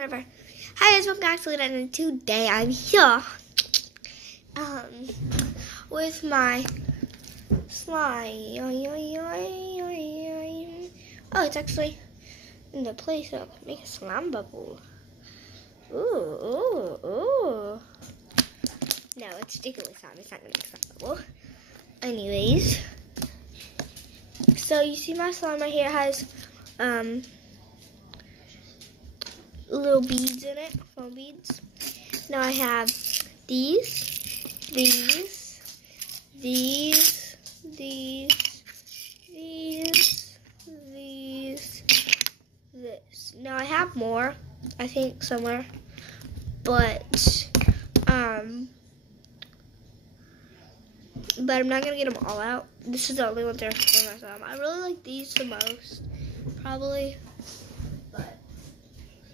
whatever. Hi guys, welcome back to Lena, and today I'm here with my slime. Oh, it's actually in the place so I can make a slime bubble. Ooh. No, it's sticky with slime. It's not gonna make a slime bubble. Anyways, so you see my slime right here has little beads in it, foam beads. Now I have these, this. Now I have more, I think somewhere, but I'm not gonna get them all out. This is the only one there for myself. I really like these the most, probably. But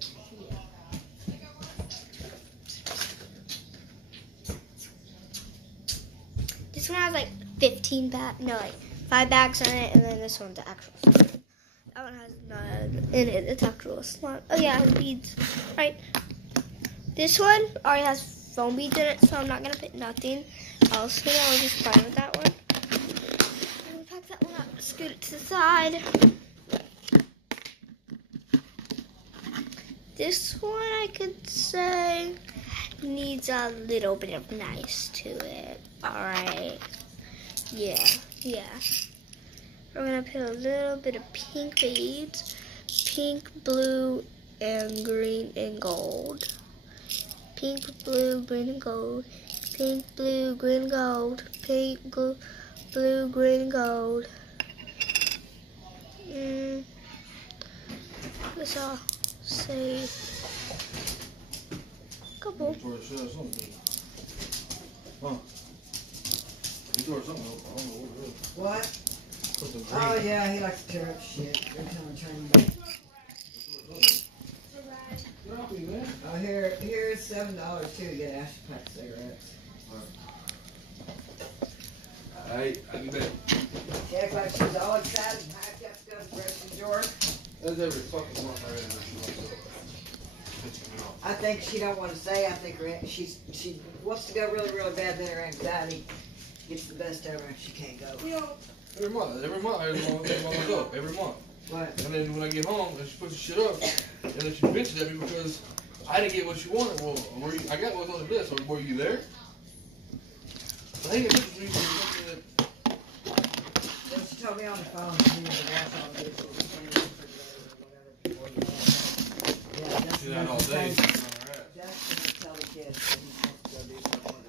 yeah. This one has like 15 bags, no, like 5 bags in it, and then this one's the actual slime. That one has none in it. It's actual slime. Oh yeah, it has beads. Right. This one already has foam beads in it, so I'm not gonna put nothing else here. I'll just play with that one. I'm gonna pack that one up, scoot it to the side. This one I could say needs a little bit of nice to it. Alright. Yeah. We're gonna put a little bit of pink beads. Pink, blue, and green and gold. Pink, blue, green, and gold. Pink, blue, green, gold. Pink, blue, green, and gold. Let's all say a couple. What? Oh yeah, he likes to tear up shit. Every time I turn him back. Oh, here's $7 too to get Ash a pack of cigarettes. Alright, I'll be back. She acts like she's all excited and hyped up to go to the grocery store. That's every fucking month I have I think she don't want to say. I think she wants to go really, really bad. Then her anxiety gets the best of her and she can't go. Every month I have up. Every month. What? And then when I get home, and she puts the shit up, and then she bitches at me because I didn't get what she wanted. Well, I got what's on the list, so were you there? I think it bitches me for something that... Then she told me on the phone she needed to wash all the dishes and clean the refrigerator or whatever. Yeah, she's out all day. Justin would tell the kids that he's supposed to go do something.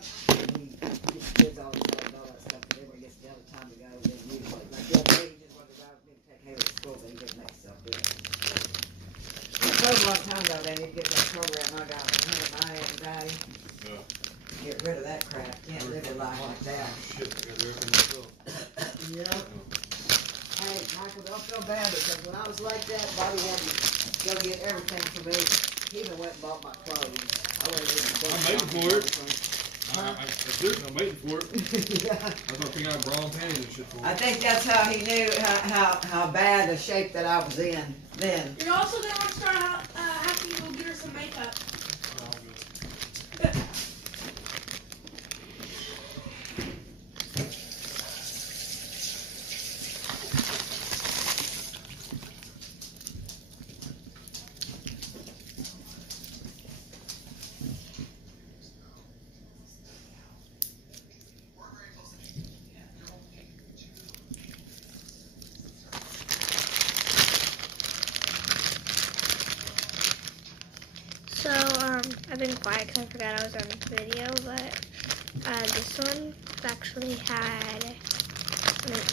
He gets the kids all the time and all that stuff, but then when he gets down to time to go, then usually, like the other day, he just wanted to drive me to take Haley to school, but he didn't make himself do it. I told him a long time ago they need to get that program I got with him and my anxiety. Yeah. Get rid of that crap. Can't live a life like that. Shit, I got everything myself. Yeah. Hey, Michael, don't feel bad because when I was like that, Bobby had to go get everything for me. He even went and bought my clothes. I wasn't even I'm waiting for it. I'm waiting for it. Yeah. I was gonna pick out bra and panties and shit for it. I think that's how he knew how bad a shape that I was in then. You're also going to start having to go get her some makeup. So, I've been quiet because I forgot I was on the video, but this one actually had,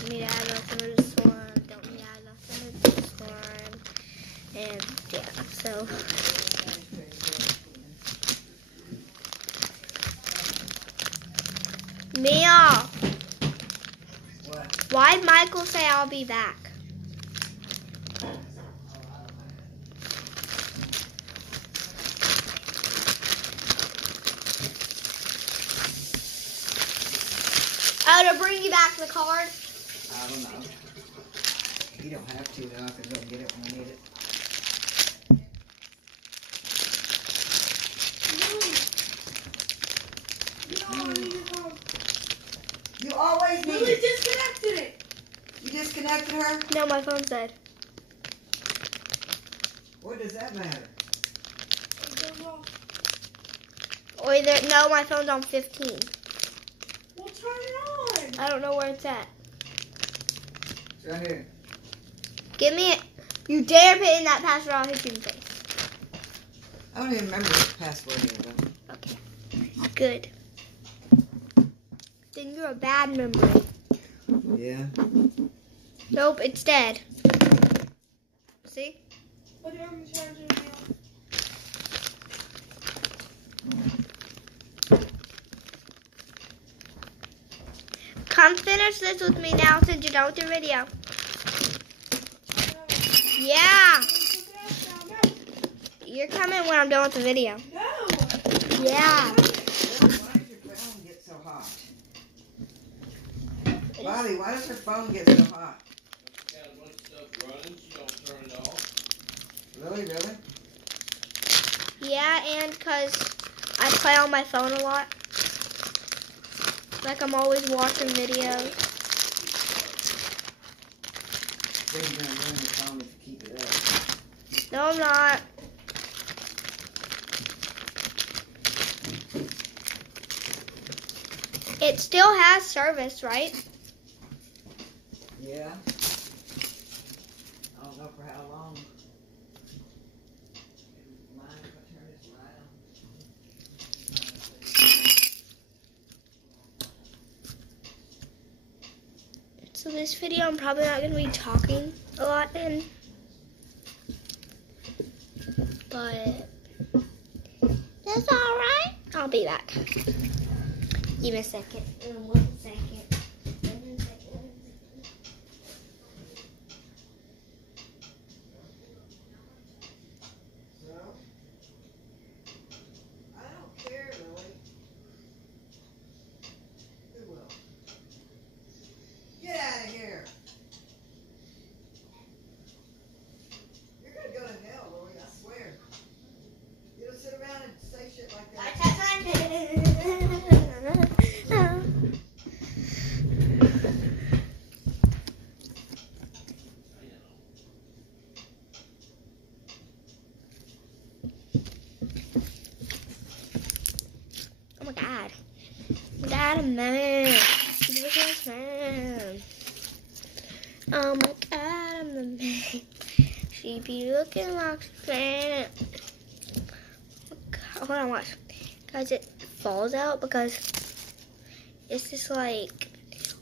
need to add nothing to this one, don't need to add nothing to this one, and yeah, so. Mia! What? Why'd Michael say I'll be back? Oh, to bring you back the card? I don't know. You don't have to, though. I can go get it when I need it. disconnected her? No, my phone's dead. What does that matter? Or either, no, my phone's on 15. Well, turn it on. I don't know where it's at. It's right here. Give me it. You dare put in that password, I'll hit you in the face. I don't even remember the password here, though. Okay. Good. Then you're a bad memory. Yeah. Nope, it's dead. See? Put it on the charger now. Come finish this with me now since you're done with your video. Yeah. You're coming when I'm done with the video. No. Yeah. Why does your phone get so hot? Bobby, why does her phone get so hot? Got a bunch of stuff running, so don't turn it off. Really, really? Yeah, and because I play on my phone a lot. Like I'm always watching videos. Then you're gonna ruin your phone if you keep it up. No, I'm not. It still has service, right? Yeah. I don't know for how long. Mind if I turn this light on? So this video, I'm probably not going to be talking a lot in. But that's alright. I'll be back. Give me a second. 1 second. I don't care, Lily. Who will? Get out of here. You're gonna go to hell, Lily, I swear. You don't sit around and say shit like that. Oh my god. God, a man. He's looking like a man. Oh my god, I'm the man. She be looking like a man. Hold on, watch. Guys, it falls out because it's just like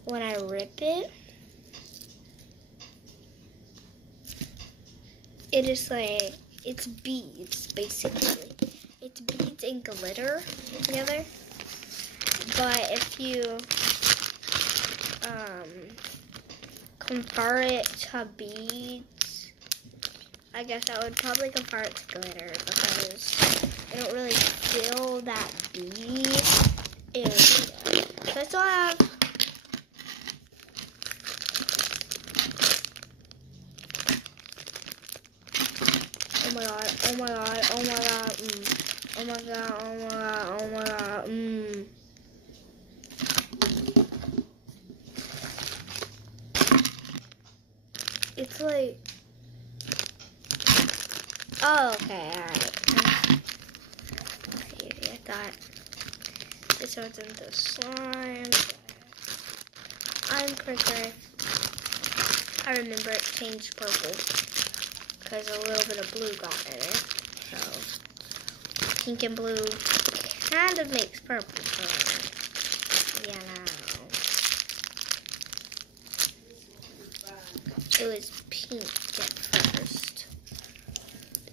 when I rip it, it is like, it's beads, basically. It's beads and glitter together. But if you convert it to beads, I guess I would probably convert it to glitter because I don't really feel that bead. And so I still have oh my god, oh my god, oh my god, oh my god, oh my god, oh my god, It's like, oh, okay, alright. Okay, I thought this was in the slime. I'm pretty sure I remember it changed purple because a little bit of blue got in it. So pink and blue kind of makes purple. So, yeah, it was pink at first.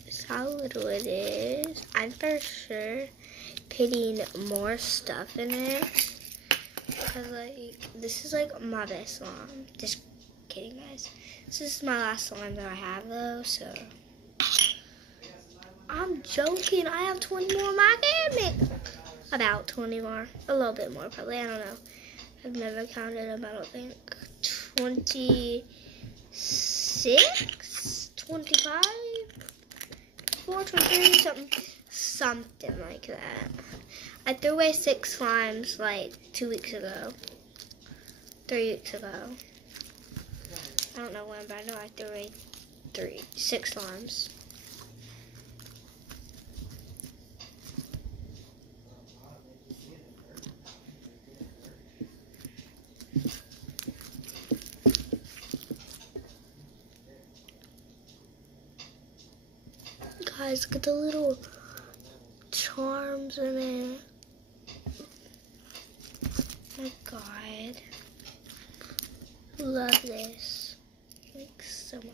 This is how little it is. I'm for sure putting more stuff in it. Because, like, this is, like, my best slime. Just kidding, guys. This is my last slime that I have, though, so. I'm joking. I have 20 more in my cabinet. About 20 more. A little bit more, probably. I don't know. I've never counted them, I don't think. 26, 25, 4, 23, something like that. I threw away 6 slimes like 2 weeks ago, 3 weeks ago. I don't know when, but I know I threw away 6 slimes. Guys, look at the little charms in it. Oh my god. Love this. Thanks so much.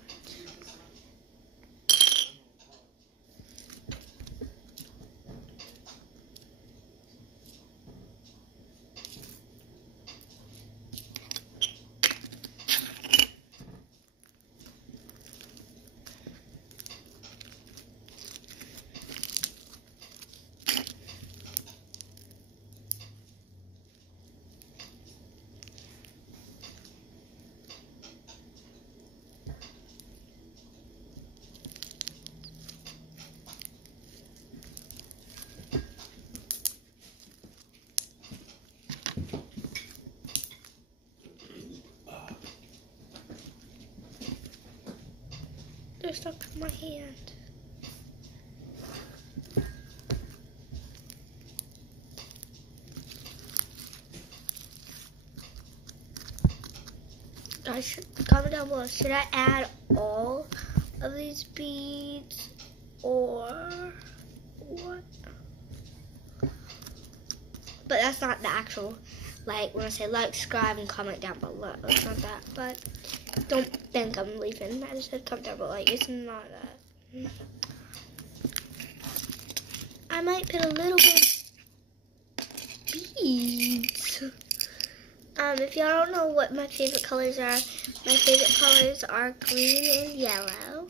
They're stuck to my hand. Guys, comment down below. Should I add all of these beads or what? But that's not the actual, like, when I say like, subscribe, and comment down below. It's not that, but don't think I'm leaving. I just said comment down below. Like, it's not that. I might put a little bit of beads. If y'all don't know what my favorite colors are, my favorite colors are green and yellow.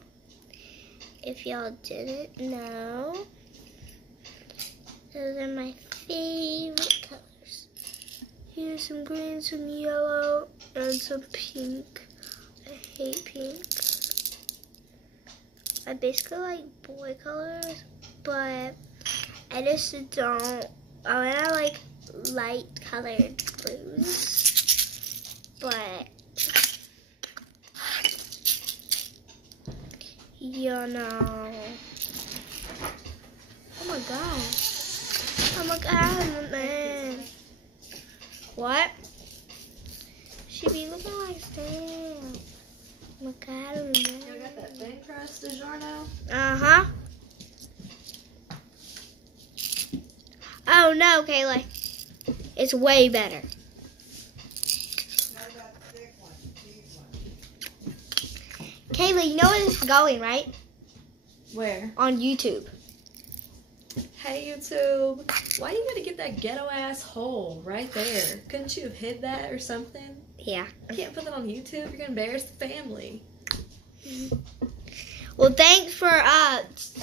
If y'all didn't know, those are my favorite colors. Here's some green, some yellow, and some pink. I hate pink. I basically like boy colors, but I just don't. I mean, I like light colored blues, but you know. Oh my god. Oh my god, man. What? She be looking like Sam. Oh my god, man. You got that thin crust DiGiorno? Uh-huh. Oh no, Kayla. It's way better. Kayla, you know where this is going, right? Where? On YouTube. Hey YouTube, why you gotta get that ghetto ass hole right there? Couldn't you have hid that or something? Yeah. You can't put that on YouTube, you're gonna embarrass the family. Well, thanks for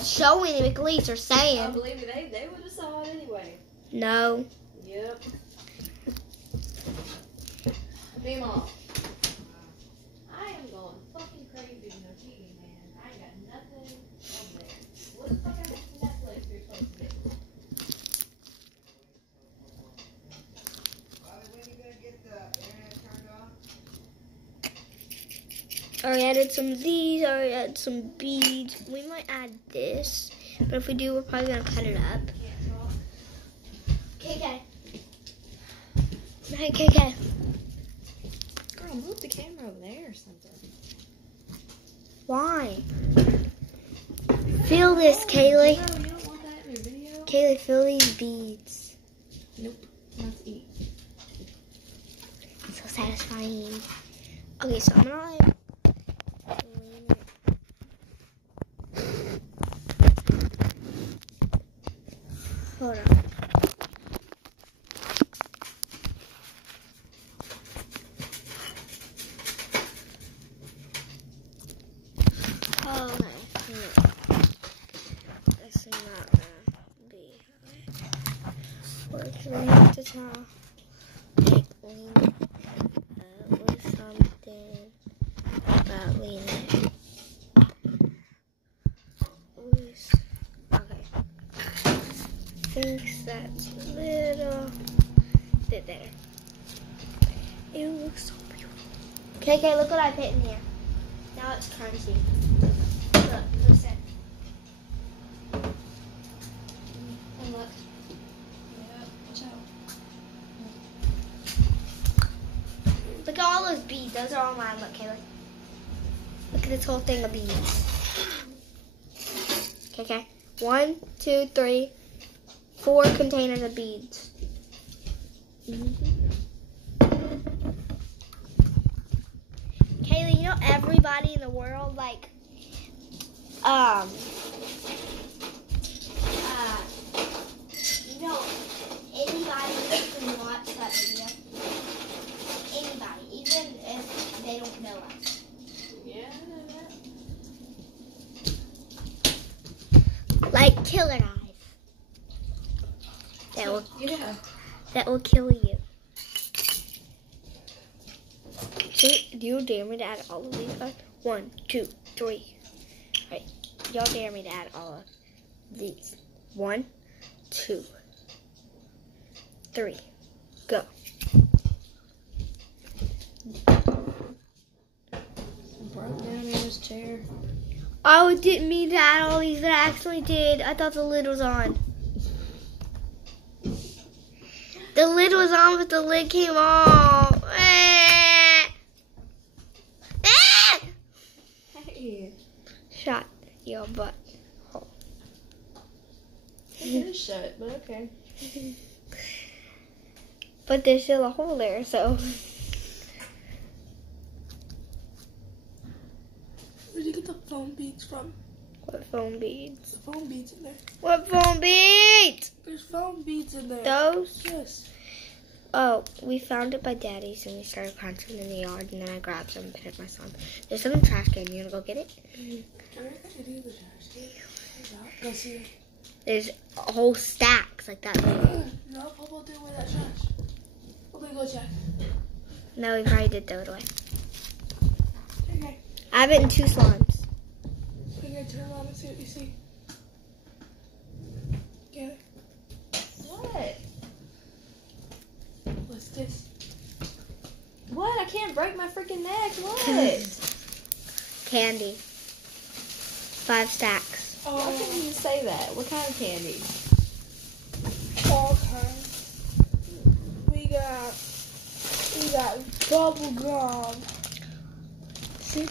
showing it, at least, or Oh, saying. believe me, they would have saw it anyway. No. Yep. Meemaw. I am going fucking crazy with no TV, man. I ain't got nothing on there. What the fuck happened to Netflix you're supposed to do? Bobby, when you gonna get the internet turned on? I already added some of these. I already added some beads. We might add this, but if we do, we're probably gonna cut it up. KK. Hey, KK. Girl, move the camera over there or something. Why? Feel this, Kaylee. No, you don't want that in your video? Kaylee, feel these beads. Nope, not to eat. It's so satisfying. Okay, so I'm gonna like lean it. Hold on. Oh, okay. This is not gonna be working. We have to tell like lean with something about leaning. Okay. Thinks that's a little bit better. It looks so beautiful. Okay, look what I put in here. Now it's crunchy. Look, listen. And look. Yeah, watch out. Look at all those beads. Those are all mine. Look, Kaylee. Look at this whole thing of beads. Okay. 1, 2, 3, 4 containers of beads. Kaylee, you know everybody in the world, like, you know, anybody can watch that video. Anybody, even if they don't know us. Yeah, I know that. Like Killer Eyes. That will kill you. So, do you dare me to add all of these guys? 1, 2, 3. Alright, y'all dare me to add all of these. 1, 2, 3. Go. Broke down in his chair. Oh, I didn't mean to add all these, but I actually did. I thought the lid was on. The lid was on, but the lid came off. Hey. Shot your butt. It is shut, but okay. But there's still a hole there, so. Where'd you get the foam beads from? What foam beads? The foam beads in there. What foam beads? There's foam beads in there. Those? Yes. Oh, we found it by Daddy's and we started crunching in the yard, and then I grabbed some and put it in my son. There's some in the trash can. You wanna go get it? Where did you do the trash can? Go see it. There's a whole stacks like that. No, Popo did with that trash. Okay, go check. No, we probably did throw it away. Okay. I have it in 2 slimes. Okay, turn around and see what you see. Get it? What? What's this? What? I can't break my freaking neck. What? Candy. 5 stacks. Why couldn't you say that? What kind of candy? All kinds. We got bubble gum. See?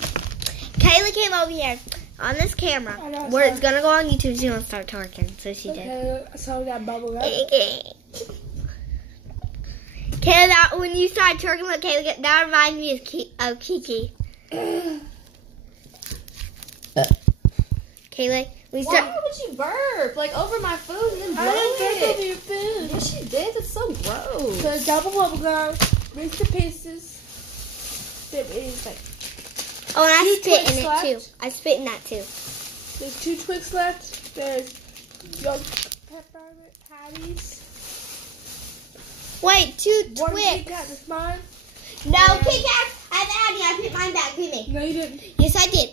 Kaylee came over here on this camera I know, where sorry. it's gonna go on YouTube. She's gonna start twerking, so she did. Okay, so we got bubble gum. Kayla, that, when you started twerking with Kayla, that reminds me of Kiki. Kayla, we Why start. would you burp? Like over my food and then blow I didn't take over it? your food. Yes, you did. That's so gross. So double bubble gum, rinse the pieces. There is like Oh, and I 2 spit in Twix it left. too. I spit in that too. There's 2 Twix left. There's young peppermint patties. Wait, 2 One Twix. Kit Kat, that's mine. No, Kit Kat. I've added. I put mine back. Give me. No, you didn't. Yes, I did.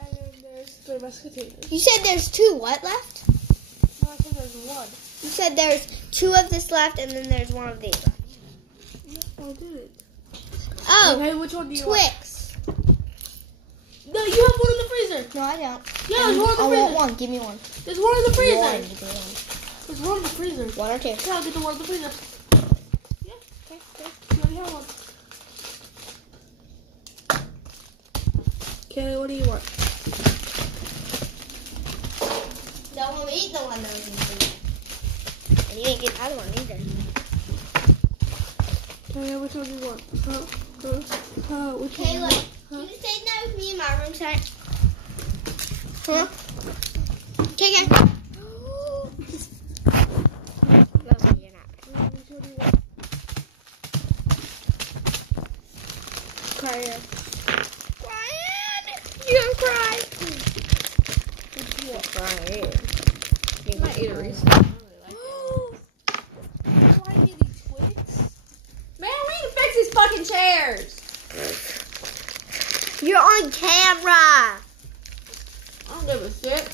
And then there's 3 muscatines. You said there's 2 what left? No, I said there's 1. You said there's 2 of this left, and then there's 1 of these left. No, I didn't. Oh, Okay, which one do you want? Twix. No, you have one in the freezer. No, I don't. Yeah, there's one in the I want freezer. 1. Give me 1. There's one in the freezer. 1. Give me 1. There's one in the freezer. 1 or 2. Yeah, I'll get the one in the freezer. Yeah, okay. You already have one. Okay, what do you want? Don't want to eat the one that was in the freezer. And you didn't get the other one either. Okay, which one do you want? Which one? Kayla, Huh? can you stay there with me in my room tonight? Huh? Okay, okay. Go, you're not. Which one do you want? Quiet. Brian! You don't cry. Which one? Brian. You might eat a Reese's. I don't really like Do I need these Twix? Man, we need to fix these fucking chairs. You're on camera. I don't give a shit.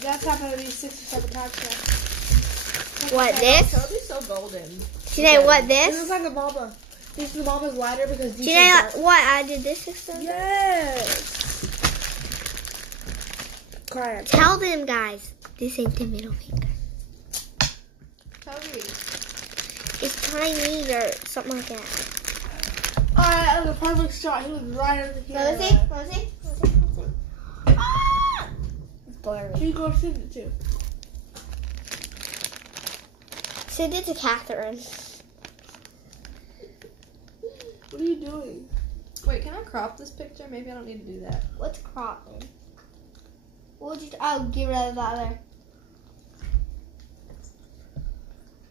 That's happened to be 6 or 7 times now. What, this? It'll be so golden. Do you know what This looks this? like a mama. This is the mama's lighter because Do these you are know dark. what I did this extender? Yes. Cry. Tell them, guys, this ain't the middle finger. Toby. It's tiny or something like that. Alright, that was a perfect shot. He was right over here. Let me see. Let me see. Let me see. Let me see. Ah! It's blurry. Who you gonna send it to? Send it to Catherine. What are you doing? Wait, can I crop this picture? Maybe I don't need to do that. What's cropping? What would you? Oh, get rid of that there.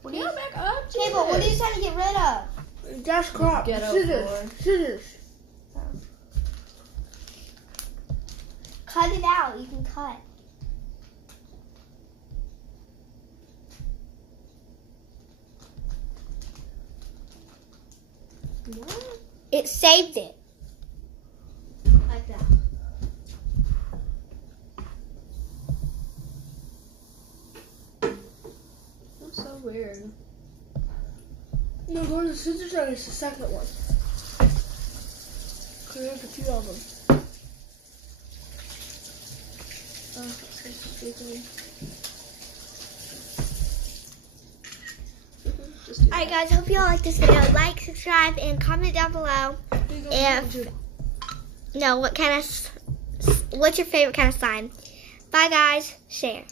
What are you back up to? Okay, but what are you trying to get rid of? Just crop. Ghetto Scissors. floor. Scissors. Cut it out. You can cut. What? It saved it. Like that. That's so weird. No, go to the scissors and it's the second one. Cause there's a few of them. Oh, that's so stupid. Just do Alright, that. guys. Hope you all like this video. Like, subscribe, and comment down below. If no, what's your favorite kind of slime? Bye, guys. Share.